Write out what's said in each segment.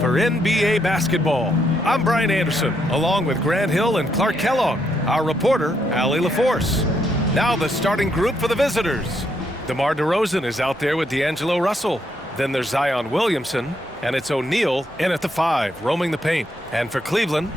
for NBA basketball. I'm Brian Anderson, along with Grant Hill and Clark Kellogg. Our reporter, Allie LaForce. Now the starting group for the visitors. DeMar DeRozan is out there with D'Angelo Russell. Then there's Zion Williamson, and it's O'Neal in at the 5, roaming the paint. And for Cleveland,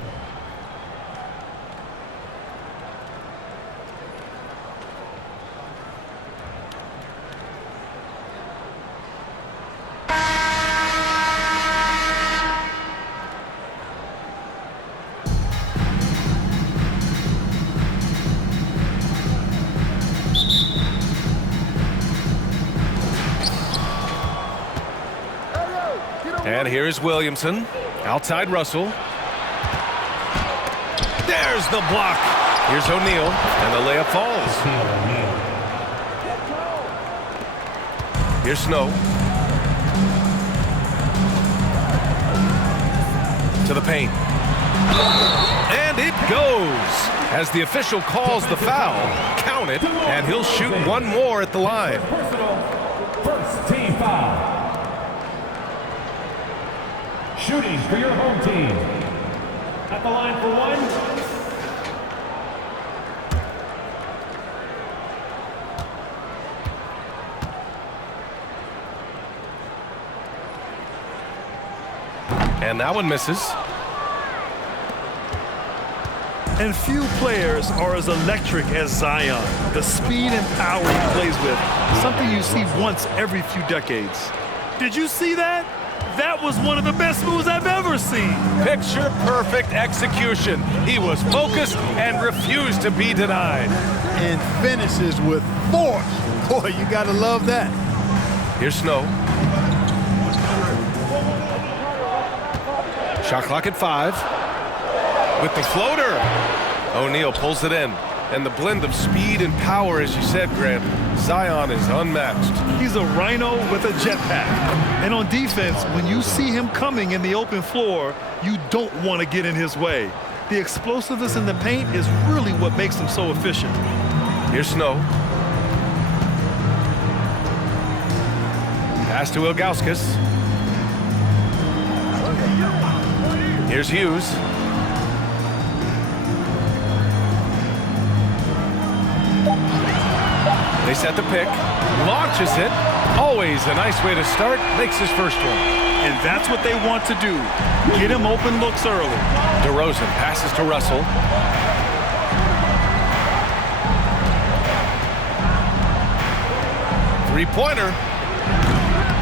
and here's Williamson, outside Russell. There's the block. Here's O'Neal, and the layup falls. Here's Snow. To the paint. And it goes. As the official calls the foul, count it, and he'll shoot one more at the line. First team foul. Shooting for your home team. At the line for one. And that one misses. And few players are as electric as Zion. The speed and power he plays with, something you see once every few decades. Did you see that? That was one of the best moves I've ever seen. Picture-perfect execution. He was focused and refused to be denied. And finishes with force. Boy, you gotta love that. Here's Snow. Shot clock at 5. With the floater. O'Neal pulls it in. And the blend of speed and power, as you said, Grant, Zion is unmatched. He's a rhino with a jetpack. And on defense, when you see him coming in the open floor, you don't want to get in his way. The explosiveness in the paint is really what makes him so efficient. Here's Snow. Pass to Ilgauskas. Here's Hughes. They set the pick, launches it. Always a nice way to start, makes his first one. And that's what they want to do. Get him open looks early. DeRozan passes to Russell. Three-pointer.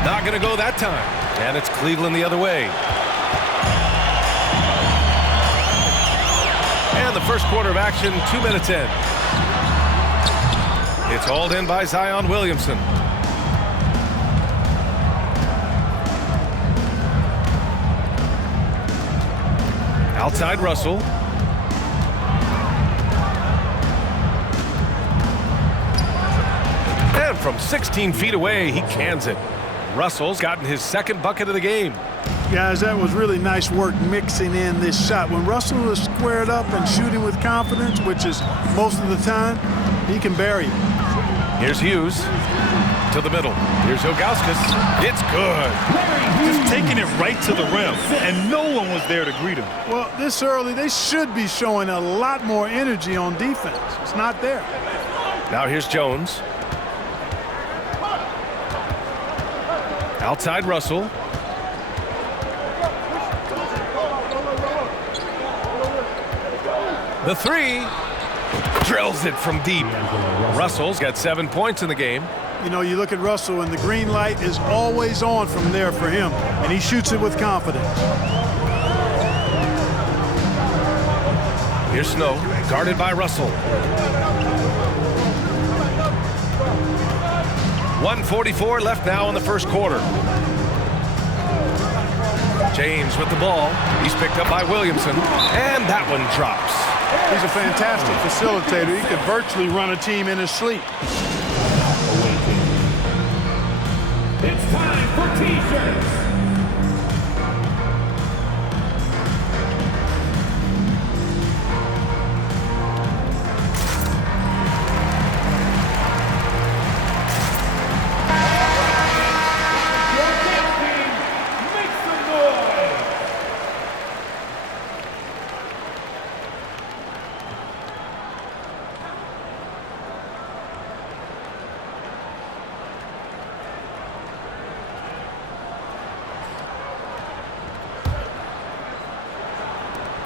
Not going to go that time. And it's Cleveland the other way. And the first quarter of action, 2 minutes in. It's hauled in by Zion Williamson. Outside Russell. And from 16 feet away, he cans it. Russell's gotten his second bucket of the game. Guys, that was really nice work mixing in this shot. When Russell is squared up and shooting with confidence, which is most of the time, he can bury it. Here's Hughes to the middle. Here's Ilgauskas. It's good. Just taking it right to the rim, and no one was there to greet him. Well, this early, they should be showing a lot more energy on defense. It's not there. Now here's Jones. Outside Russell. The three. Drills it from deep. Russell's got 7 points in the game. You know, you look at Russell, and the green light is always on from there for him, and he shoots it with confidence. Here's Snow, guarded by Russell. 1:44 left now in the first quarter. James with the ball. He's picked up by Williamson, and that one drops. He's a fantastic facilitator. He could virtually run a team in his sleep. It's time for T-shirts.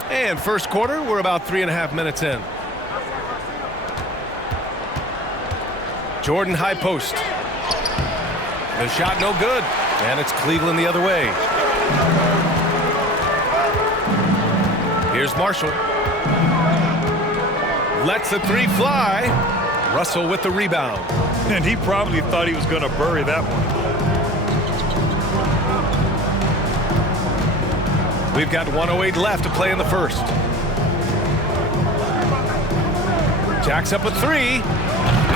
And first quarter, we're about 3.5 minutes in. Jordan high post. The shot no good. And it's Cleveland the other way. Here's Marshall. Lets the three fly. Russell with the rebound. And he probably thought he was going to bury that one. We've got 1:08 left to play in the first. Jacks up a three.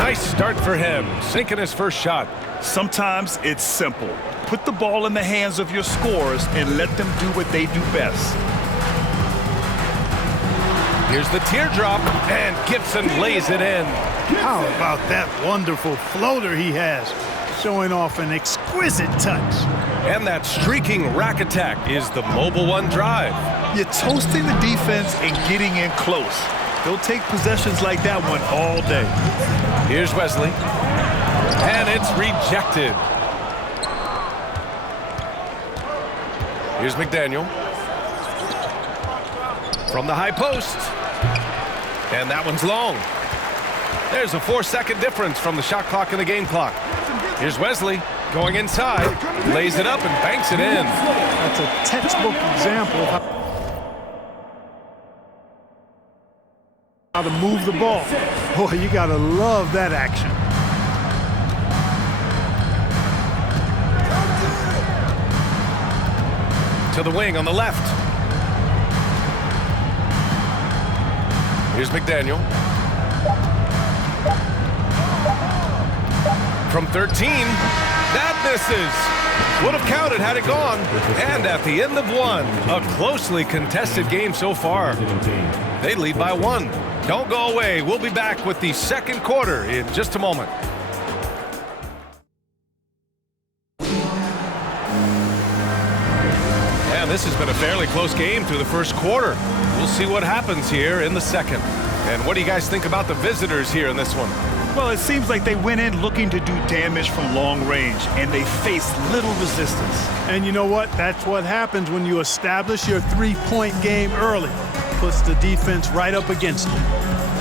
Nice start for him, sinking his first shot. Sometimes it's simple. Put the ball in the hands of your scorers and let them do what they do best. Here's the teardrop, and Gibson lays it in. How about that wonderful floater he has, showing off an exquisite touch. And that streaking rack attack is the mobile one drive. You're toasting the defense and getting in close. They'll take possessions like that one all day. Here's Wesley. And it's rejected. Here's McDaniel. From the high post. And that one's long. There's a 4-second difference from the shot clock and the game clock. Here's Wesley going inside, lays it up and banks it in. That's a textbook example of how to move the ball. Boy, you gotta love that action. To the wing on the left. Here's McDaniel. From 13, that misses. Would have counted had it gone. And at the end of one, a closely contested game so far. They lead by 1. Don't go away. We'll be back with the second quarter in just a moment. And this has been a fairly close game through the first quarter. We'll see what happens here in the second. And what do you guys think about the visitors here in this one? Well, it seems like they went in looking to do damage from long range, and they faced little resistance. And you know what? That's what happens when you establish your three-point game early. Puts the defense right up against it.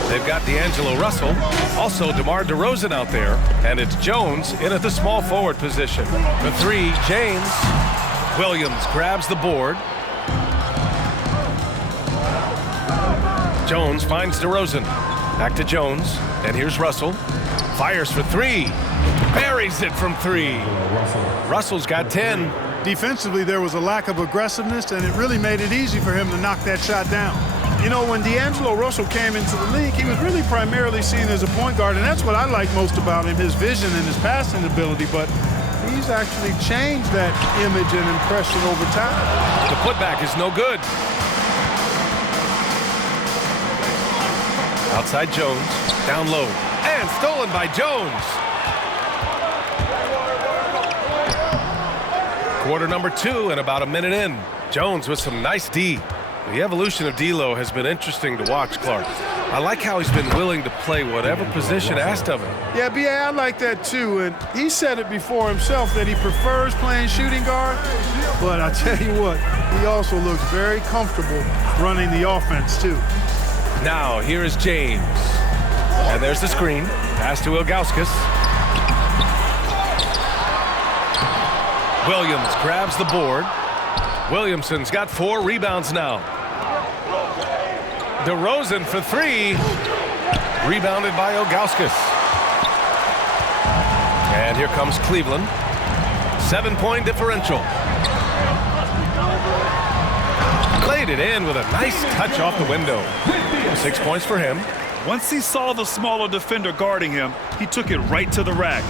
They've got D'Angelo Russell, also DeMar DeRozan out there, and it's Jones in at the small forward position. The three, James. Williams grabs the board. Jones finds DeRozan. Back to Jones, and here's Russell. Fires for three. Buries it from three. Russell's got 10. Defensively, there was a lack of aggressiveness, and it really made it easy for him to knock that shot down. You know, when D'Angelo Russell came into the league, he was really primarily seen as a point guard, and that's what I like most about him, his vision and his passing ability, but he's actually changed that image and impression over time. The putback is no good. Outside Jones, down low, and stolen by Jones. Quarter number 2 and about a minute in. Jones with some nice D. The evolution of D'Lo has been interesting to watch, Clark. I like how he's been willing to play whatever position asked of him. Yeah, B.A., I like that too, and he said it before himself that he prefers playing shooting guard, but I tell you what, he also looks very comfortable running the offense too. Now, here is James. And there's the screen. Pass to Ilgauskas. Williams grabs the board. Williamson's got 4 rebounds now. DeRozan for 3. Rebounded by Ilgauskas. And here comes Cleveland. 7-point differential. Played it in with a nice touch off the window. 6 points for him. Once he saw the smaller defender guarding him, he took it right to the rack.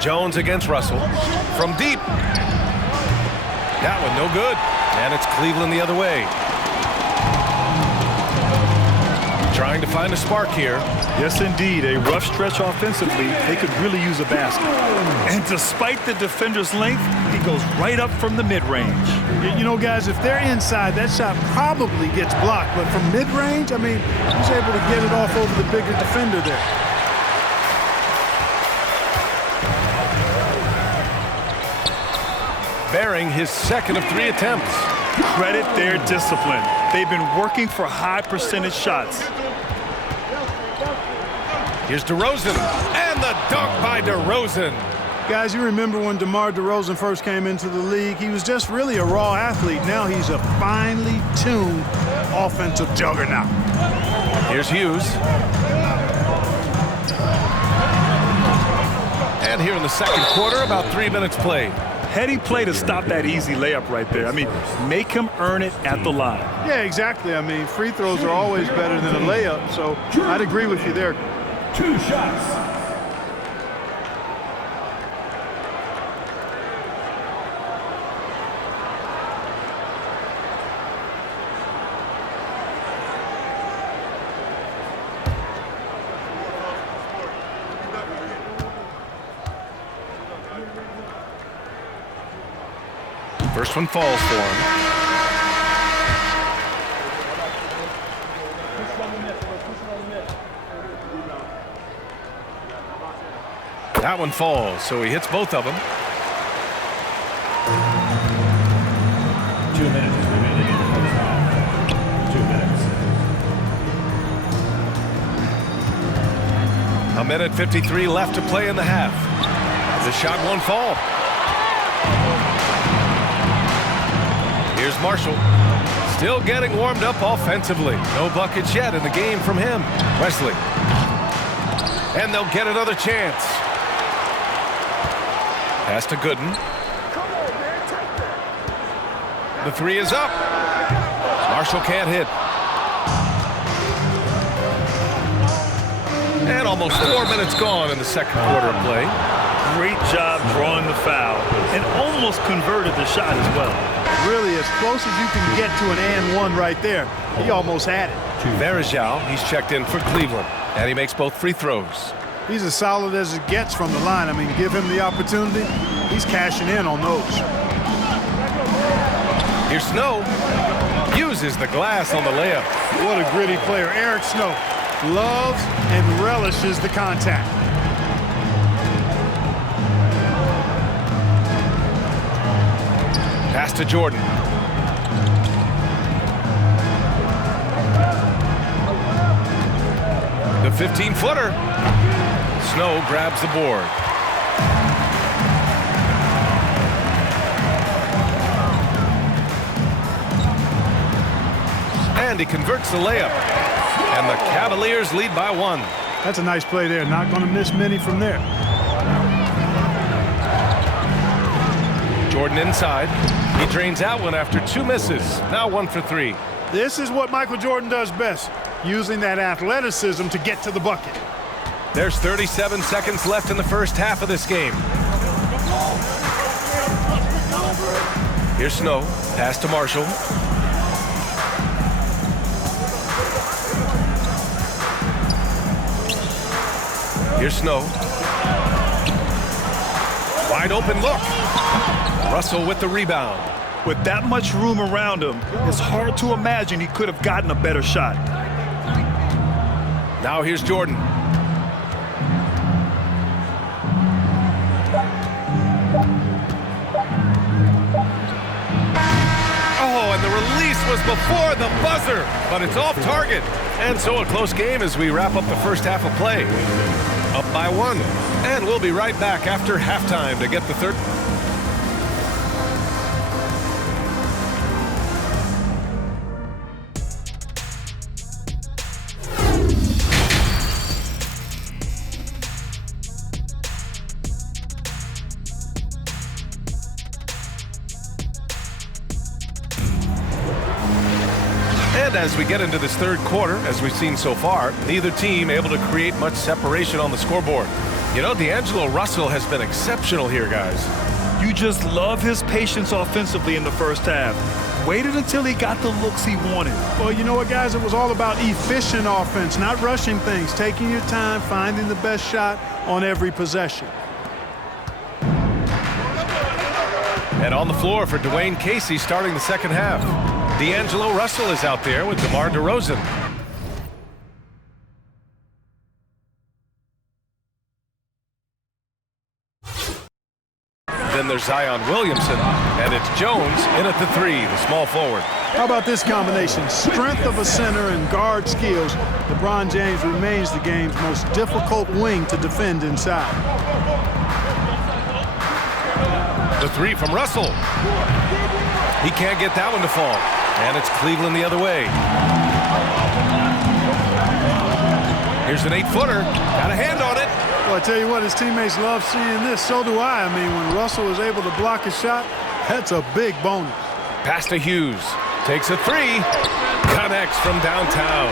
Jones against Russell. From deep. That one no good. And it's Cleveland the other way. Trying to find a spark here. Yes, indeed. A rough stretch offensively. They could really use a basket. And despite the defender's length, he goes right up from the mid-range. You know, guys, if they're inside, that shot probably gets blocked. But from mid-range, I mean, he's able to get it off over the bigger defender there. bearing his second of 3 attempts. Credit their discipline. They've been working for high percentage shots. Here's DeRozan, and the dunk by DeRozan. Guys, you remember when DeMar DeRozan first came into the league? He was just really a raw athlete. Now he's a finely tuned offensive juggernaut. Here's Hughes. And here in the second quarter, about 3 minutes played. Heady play to stop that easy layup right there. I mean, make him earn it at the line. Yeah, exactly. I mean, free throws are always better than a layup, so I'd agree with you there. 2 shots. First one falls for him. That one falls, so he hits both of them. 2 minutes remaining in the first half. 2 minutes. A minute 53 left to play in the half. The shot won't fall. Here's Marshall. Still getting warmed up offensively. No buckets yet in the game from him. Wesley. And they'll get another chance. Pass to Gooden. The 3 is up. Marshall can't hit. And almost 4 minutes gone in the second quarter of play. Great job drawing the foul and almost converted the shot as well. Really, as close as you can get to an and one right there. He almost had it. Varejao, he's checked in for Cleveland, and he makes both free throws. He's as solid as it gets from the line. I mean, give him the opportunity, he's cashing in on those. Here's Snow. Uses the glass on the layup. What a gritty player. Eric Snow loves and relishes the contact. Pass to Jordan. The 15-footer. Snow grabs the board. And he converts the layup. And the Cavaliers lead by 1. That's a nice play there. Not going to miss many from there. Jordan inside. He drains out one after 2 misses. Now 1 for 3. This is what Michael Jordan does best, using that athleticism to get to the bucket. There's 37 seconds left in the first half of this game. Here's Snow. Pass to Marshall. Here's Snow. Wide open look. Russell with the rebound. With that much room around him, it's hard to imagine he could have gotten a better shot. Now here's Jordan. Oh, and the release was before the buzzer, but it's off target. And so a close game as we wrap up the first half of play. Up by 1. And we'll be right back after halftime to get the third. And as we get into this third quarter, as we've seen so far, neither team able to create much separation on the scoreboard. You know, D'Angelo Russell has been exceptional here, guys. You just love his patience offensively in the first half. Waited until he got the looks he wanted. Well, you know what, guys? It was all about efficient offense, not rushing things, taking your time, finding the best shot on every possession. And on the floor for Dwayne Casey starting the second half. D'Angelo Russell is out there with DeMar DeRozan. The there's Zion Williamson, and it's Jones in at the 3, the small forward. How about this combination? Strength of a center and guard skills. LeBron James remains the game's most difficult wing to defend inside. The 3 from Russell. He can't get that one to fall. And it's Cleveland the other way. Here's an 8-footer. Got a hand on it. Well, I tell you what, his teammates love seeing this. So do I. I mean, when Russell was able to block a shot, that's a big bonus. Pass to Hughes. Takes a 3. Connects from downtown.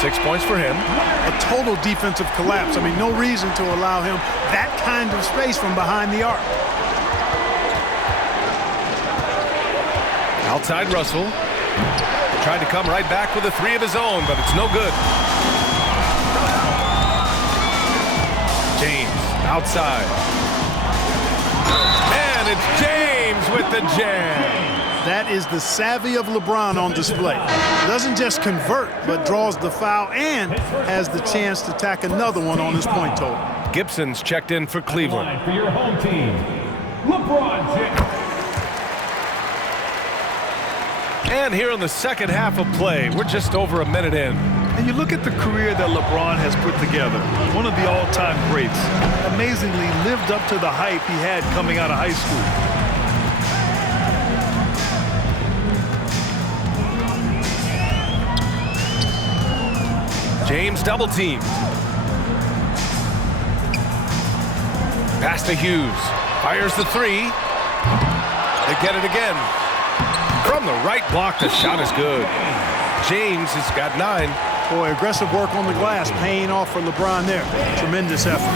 6 points for him. A total defensive collapse. I mean, no reason to allow him that kind of space from behind the arc. Outside Russell. Tried to come right back with a 3 of his own, but it's no good. James outside. And it's James with the jam. That is the savvy of LeBron on display. Doesn't just convert, but draws the foul and has the chance to tack another one on his point total. Gibson's checked in for Cleveland. For your home team, LeBron James. And here in the second half of play, we're just over a minute in. And you look at the career that LeBron has put together, one of the all-time greats. Amazingly lived up to the hype he had coming out of high school. James double teamed. Pass to Hughes. Fires the 3. They get it again. From the right block, the shot is good. James has got 9. Boy, aggressive work on the glass, paying off for LeBron there. Tremendous effort.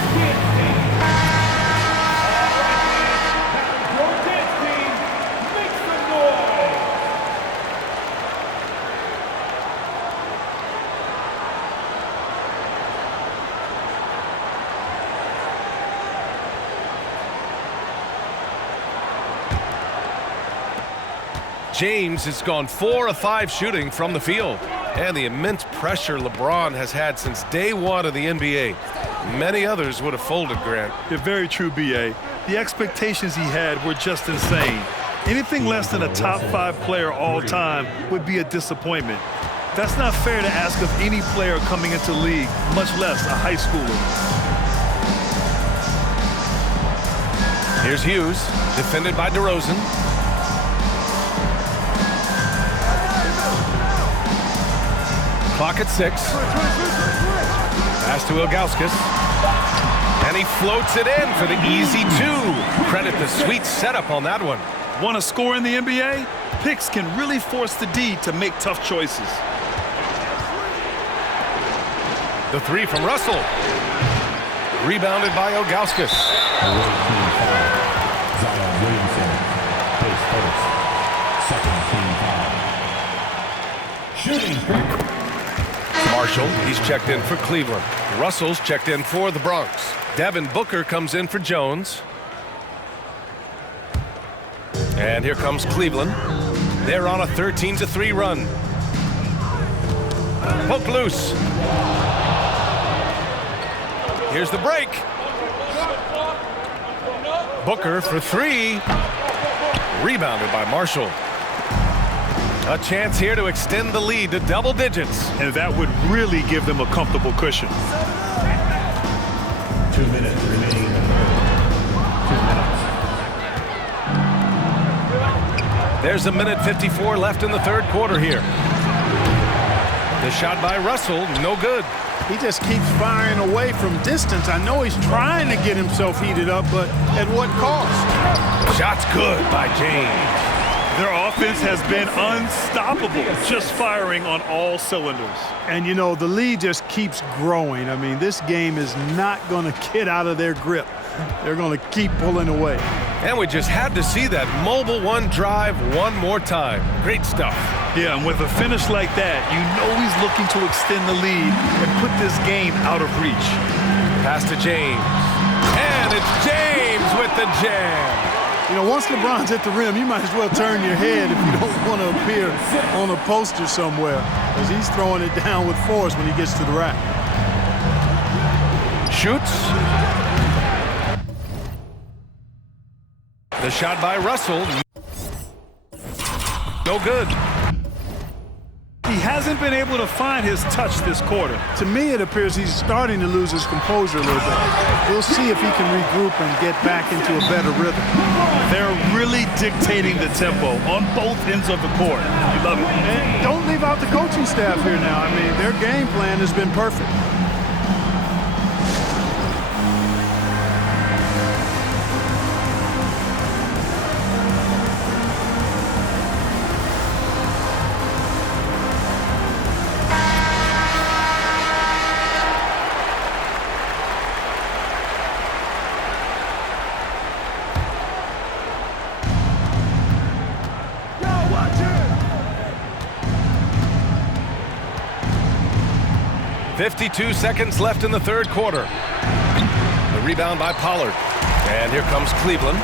James has gone 4 of 5 shooting from the field. And the immense pressure LeBron has had since day 1 of the NBA. Many others would have folded, Grant. You're very true, B.A. The expectations he had were just insane. Anything less than a top 5 player all time would be a disappointment. That's not fair to ask of any player coming into the league, much less a high schooler. Here's Hughes, defended by DeRozan. Clock at 6. Pass to Ilgauskas. And he floats it in for the easy 2. Credit the sweet setup on that one. Want to score in the NBA? Picks can really force the D to make tough choices. The 3 from Russell. Rebounded by Ilgauskas. Zion Williamson, base first. Second team foul. Shooting. Marshall, he's checked in for Cleveland. Russell's checked in for the Bronx. Devin Booker comes in for Jones. And here comes Cleveland. They're on a 13-3 run. Poke loose. Here's the break. Booker for 3. Rebounded by Marshall. A chance here to extend the lead to double digits. And that would really give them a comfortable cushion. 2 minutes remaining in the third. 2 minutes. There's a minute 54 left in the third quarter here. The shot by Russell, no good. He just keeps firing away from distance. I know he's trying to get himself heated up, but at what cost? Shot's good by James. Their offense has been unstoppable, just firing on all cylinders. And, you know, the lead just keeps growing. I mean, this game is not going to get out of their grip. They're going to keep pulling away. And we just had to see that mobile 1 drive one more time. Great stuff. Yeah, and with a finish like that, you know he's looking to extend the lead and put this game out of reach. Pass to James. And it's James with the jam. You know, once LeBron's at the rim, you might as well turn your head if you don't want to appear on a poster somewhere, because he's throwing it down with force when he gets to the rack. Shoots. The shot by Russell. No good. He hasn't been able to find his touch this quarter. To me, it appears he's starting to lose his composure a little bit. We'll see if he can regroup and get back into a better rhythm. They're really dictating the tempo on both ends of the court. You love it. And don't leave out the coaching staff here now. I mean, their game plan has been perfect. .52 seconds left in the third quarter. The rebound by Pollard. And here comes Cleveland.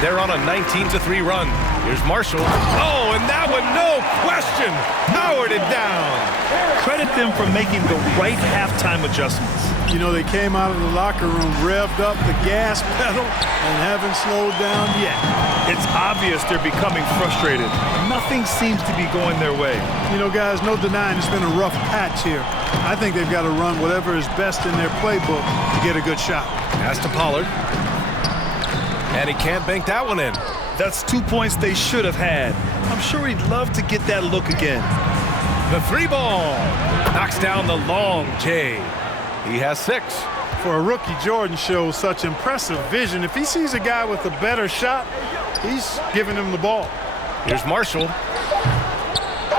They're on a 19-3 run. Here's Marshall. Oh, and that one, no question, powered it down. Credit them for making the right halftime adjustments. You know, they came out of the locker room, revved up the gas pedal, and haven't slowed down yet. It's obvious they're becoming frustrated. Nothing seems to be going their way. You know, guys, no denying it's been a rough patch here. I think they've got to run whatever is best in their playbook to get a good shot. Pass to Pollard. And he can't bank that one in. That's 2 points they should have had. I'm sure he'd love to get that look again. The three ball knocks down the long J. He has 6. For a rookie, Jordan shows such impressive vision. If he sees a guy with a better shot, he's giving him the ball. Here's Marshall.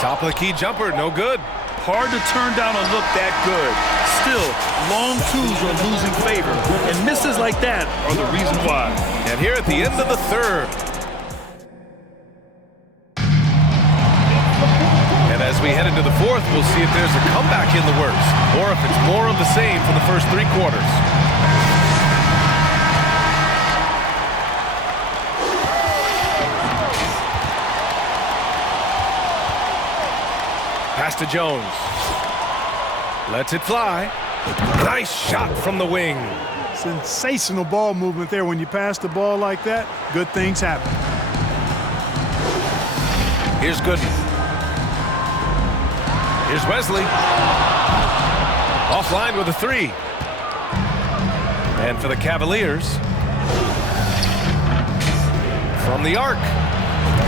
Top of the key jumper, no good. Hard to turn down a look that good. Still, long twos are losing favor, and misses like that are the reason why. And here at the end of the third. And as we head into the fourth, we'll see if there's a comeback in the works, or if it's more of the same for the first 3 quarters. Pass to Jones. Lets it fly. Nice shot from the wing. Sensational ball movement there. When you pass the ball like that, good things happen. Here's Gooden. Here's Wesley. Offline with a 3. And for the Cavaliers, from the arc,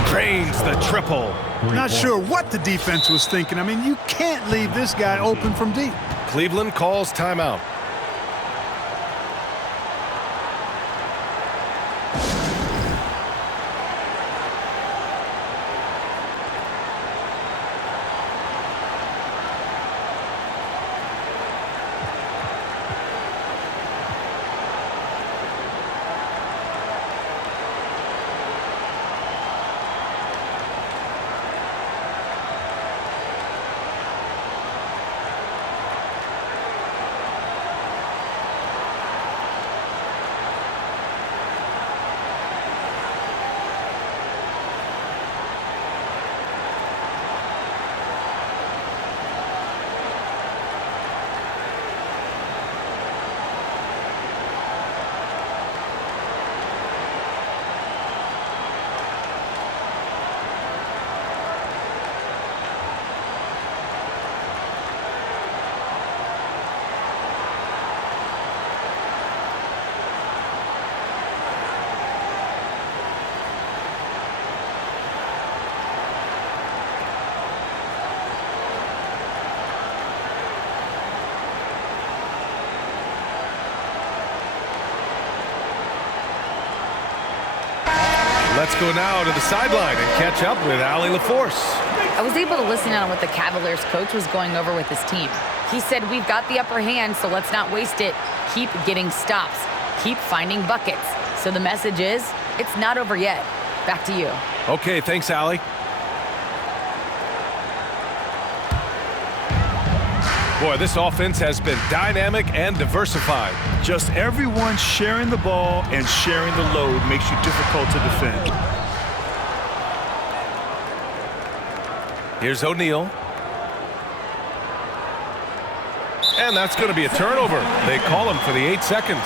drains the triple. Not sure what the defense was thinking. I mean, you can't leave this guy open from deep. Cleveland calls timeout. Let's go now to the sideline and catch up with Allie LaForce. I was able to listen in on what the Cavaliers coach was going over with his team. He said, we've got the upper hand, so let's not waste it. Keep getting stops. Keep finding buckets. So the message is, it's not over yet. Back to you. Okay, thanks, Allie. Boy, this offense has been dynamic and diversified. Just everyone sharing the ball and sharing the load makes you difficult to defend. Here's O'Neal. And that's going to be a turnover. They call him for the 8 seconds.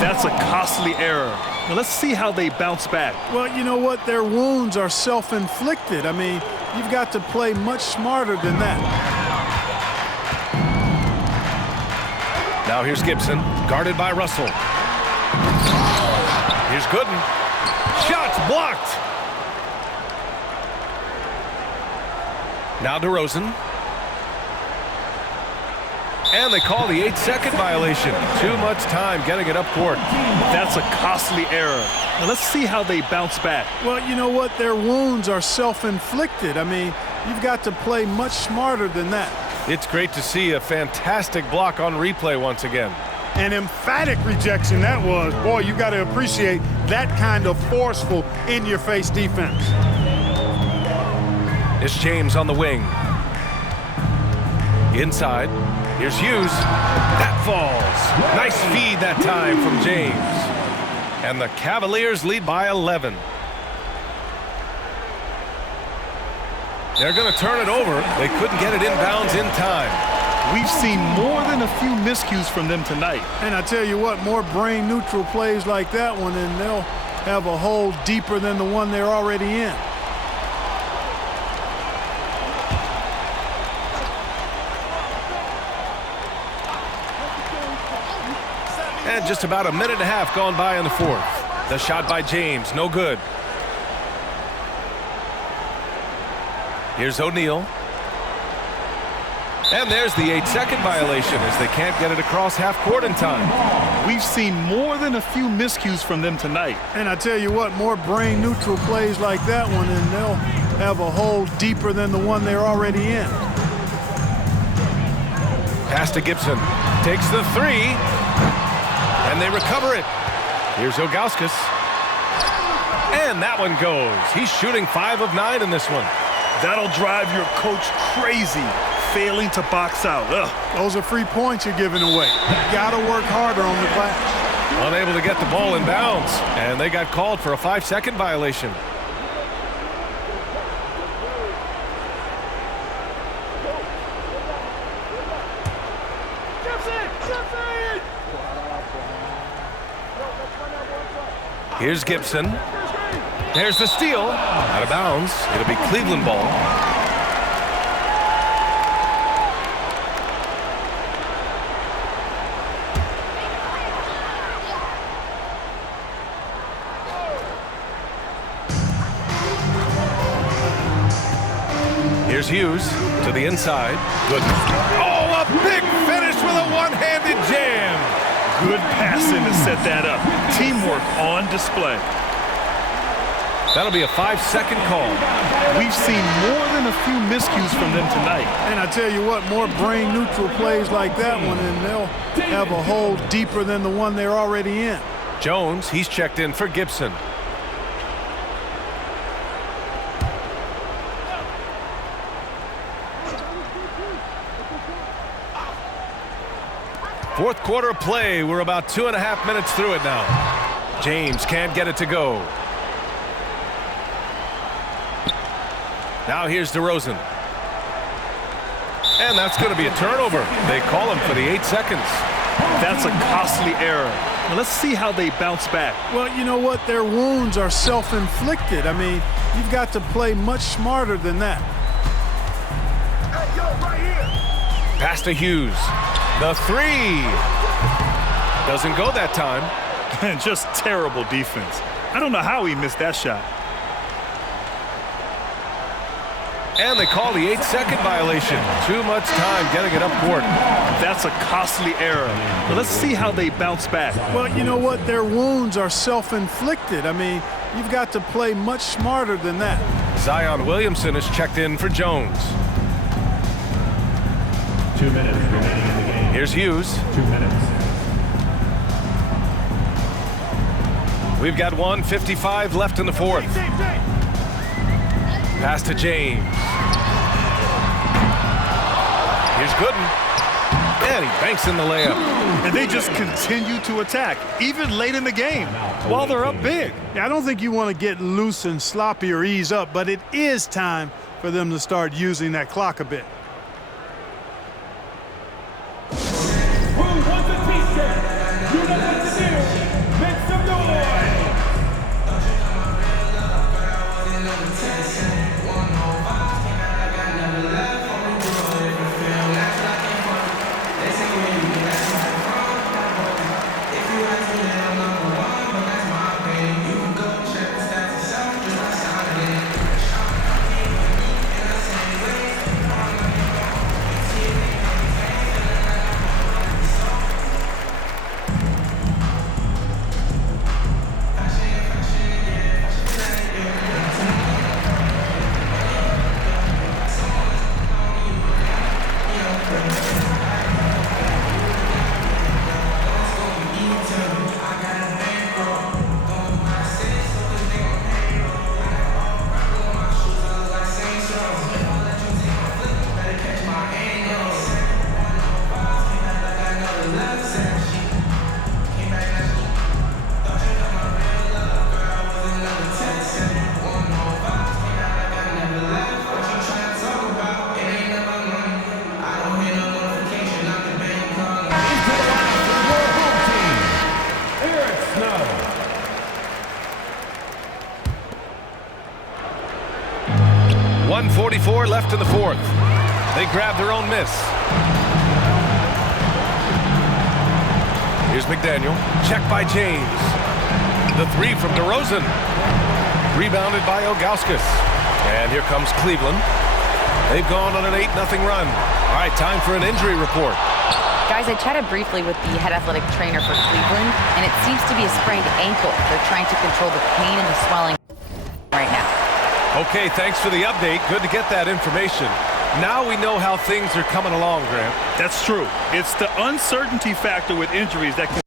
That's a costly error. Now let's see how they bounce back. Well, you know what? Their wounds are self-inflicted. I mean, you've got to play much smarter than that. Now here's Gibson, guarded by Russell. Here's Gooden. Shots blocked. Now DeRozan. And they call the 8-second violation. Too much time getting it up court. That's a costly error. Now let's see how they bounce back. Well, you know what? Their wounds are self-inflicted. I mean, you've got to play much smarter than that. It's great to see a fantastic block on replay once again. An emphatic rejection that was. Boy, you got to appreciate that kind of forceful, in-your-face defense. It's James on the wing. Inside. Here's Hughes. That falls. Nice feed that time from James. And the Cavaliers lead by 11. They're going to turn it over. They couldn't get it inbounds in time. We've seen more than a few miscues from them tonight. And I tell you what, more brain-neutral plays like that one, and they'll have a hole deeper than the one they're already in. And just about a minute and a half gone by in the fourth. The shot by James, no good. Here's O'Neal. And there's the 8-second violation as they can't get it across half court in time. We've seen more than a few miscues from them tonight. And I tell you what, more brain-neutral plays like that one, and they'll have a hole deeper than the one they're already in. Pass to Gibson. Takes the three. And they recover it. Here's Ilgauskas. And that one goes. He's shooting 5 of 9 in this one. That'll drive your coach crazy, failing to box out. Ugh. Those are free points you're giving away. You got to work harder on the glass. Unable to get the ball in bounds. And they got called for a 5-second violation. Here's Gibson. There's the steal. Out of bounds. It'll be Cleveland ball. Here's Hughes to the inside. Good. Oh, a big finish with a one-handed jam. Good passing to set that up. Teamwork on display. That'll be a 5-second call. We've seen more than a few miscues from them tonight. And I tell you what, more brain-neutral plays like that one, and they'll have a hole deeper than the one they're already in. Jones, he's checked in for Gibson. Fourth quarter of play. We're about 2.5 minutes through it now. James can't get it to go. Now here's DeRozan. And that's going to be a turnover. They call him for the 8 seconds. That's a costly error. Now let's see how they bounce back. Well, you know what? Their wounds are self-inflicted. I mean, you've got to play much smarter than that. Hey, yo, right here. Pass to Hughes. The three. Doesn't go that time. And just terrible defense. I don't know how he missed that shot. And they call the 8-second violation. Too much time getting it up court. That's a costly error. But let's see how they bounce back. Well, you know what? Their wounds are self-inflicted. I mean, you've got to play much smarter than that. Zion Williamson is checked in for Jones. 2 minutes remaining in the game. Here's Hughes. 2 minutes. We've got 1:55 left in the fourth. Pass to James. Here's Gooden. And he banks in the layup. And they just continue to attack, even late in the game, while they're up big. Yeah, I don't think you want to get loose and sloppy or ease up, but it is time for them to start using that clock a bit. 1:44 left in the fourth. They grab their own miss. Here's McDaniel. Check by James. The three from DeRozan. Rebounded by Ilgauskas. And here comes Cleveland. They've gone on an 8-0 run. All right, time for an injury report. Guys, I chatted briefly with the head athletic trainer for Cleveland, and it seems to be a sprained ankle. They're trying to control the pain and the swelling right now. Okay, thanks for the update. Good to get that information. Now we know how things are coming along, Grant. That's true. It's the uncertainty factor with injuries that can be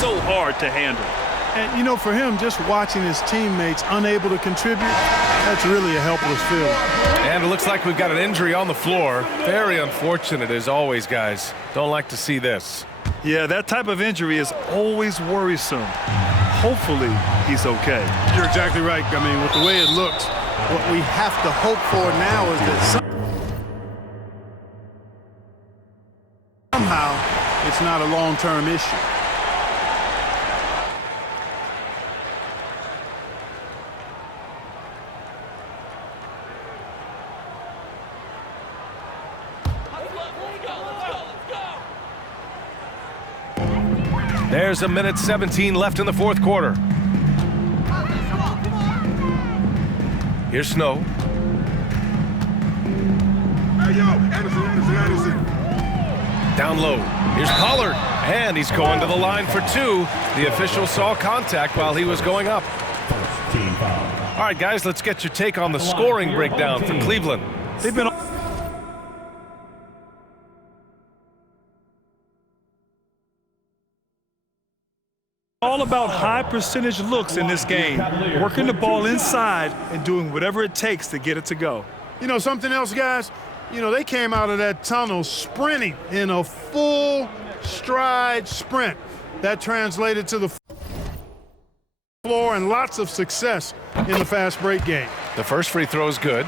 so hard to handle. And, you know, for him, just watching his teammates unable to contribute, that's really a helpless feeling. And it looks like we've got an injury on the floor. Very unfortunate as always, guys. Don't like to see this. Yeah, that type of injury is always worrisome. Hopefully, he's okay. You're exactly right. I mean, with the way it looks, what we have to hope for now is that somehow it's not a long-term issue. There's a minute 17 left in the fourth quarter. Here's Snow. Hey, yo, Anderson. Down low. Here's Pollard. And he's going to the line for two. The official saw contact while he was going up. All right, guys, let's get your take on the scoring breakdown for Cleveland. They've been all about high percentage looks in this game, working the ball inside and doing whatever it takes to get it to go. You know, something else, guys? You know, they came out of that tunnel sprinting in a full stride sprint. That translated to the floor and lots of success in the fast break game. The first free throw is good.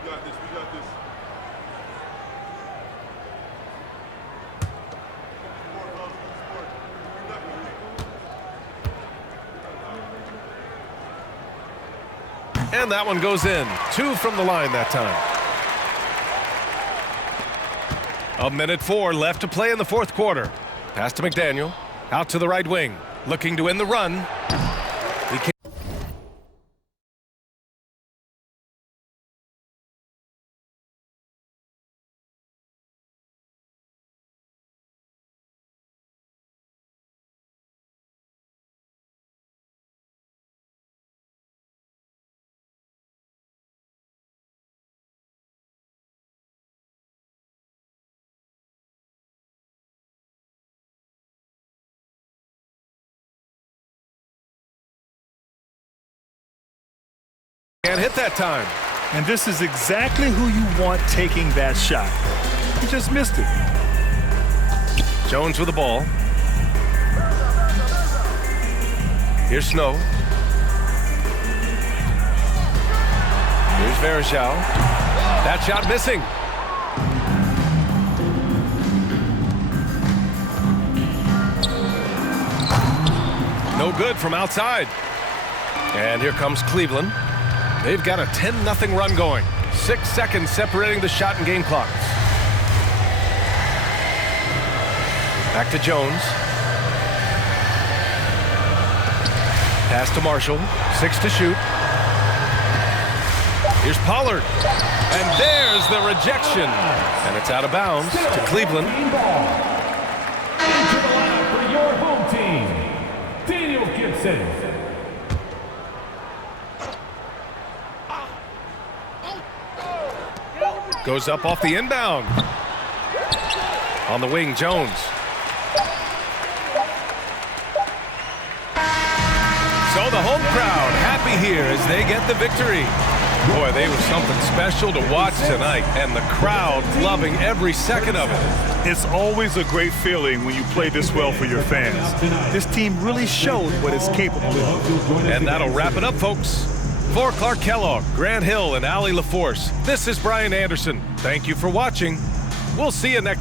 We got this. And that one goes in. Two from the line that time. A minute 4 left to play in the fourth quarter. Pass to McDaniel. Out to the right wing. Looking to end the run. Can't hit that time. And this is exactly who you want taking that shot. He just missed it. Jones with the ball. Here's Snow. Here's Varejao. That shot missing. No good from outside. And here comes Cleveland. They've got a 10-0 run going. 6 seconds separating the shot and game clocks. Back to Jones. Pass to Marshall. 6 to shoot. Here's Pollard. And there's the rejection. And it's out of bounds to Cleveland. Into the lineup for your home team, Daniel Gibson. Goes up off the inbound. On the wing, Jones. So the home crowd happy here as they get the victory. Boy, they were something special to watch tonight, and the crowd loving every second of it. It's always a great feeling when you play this well for your fans. This team really showed what it's capable of. And that'll wrap it up, folks. For Clark Kellogg, Grant Hill, and Allie LaForce, this is Brian Anderson. Thank you for watching. We'll see you next.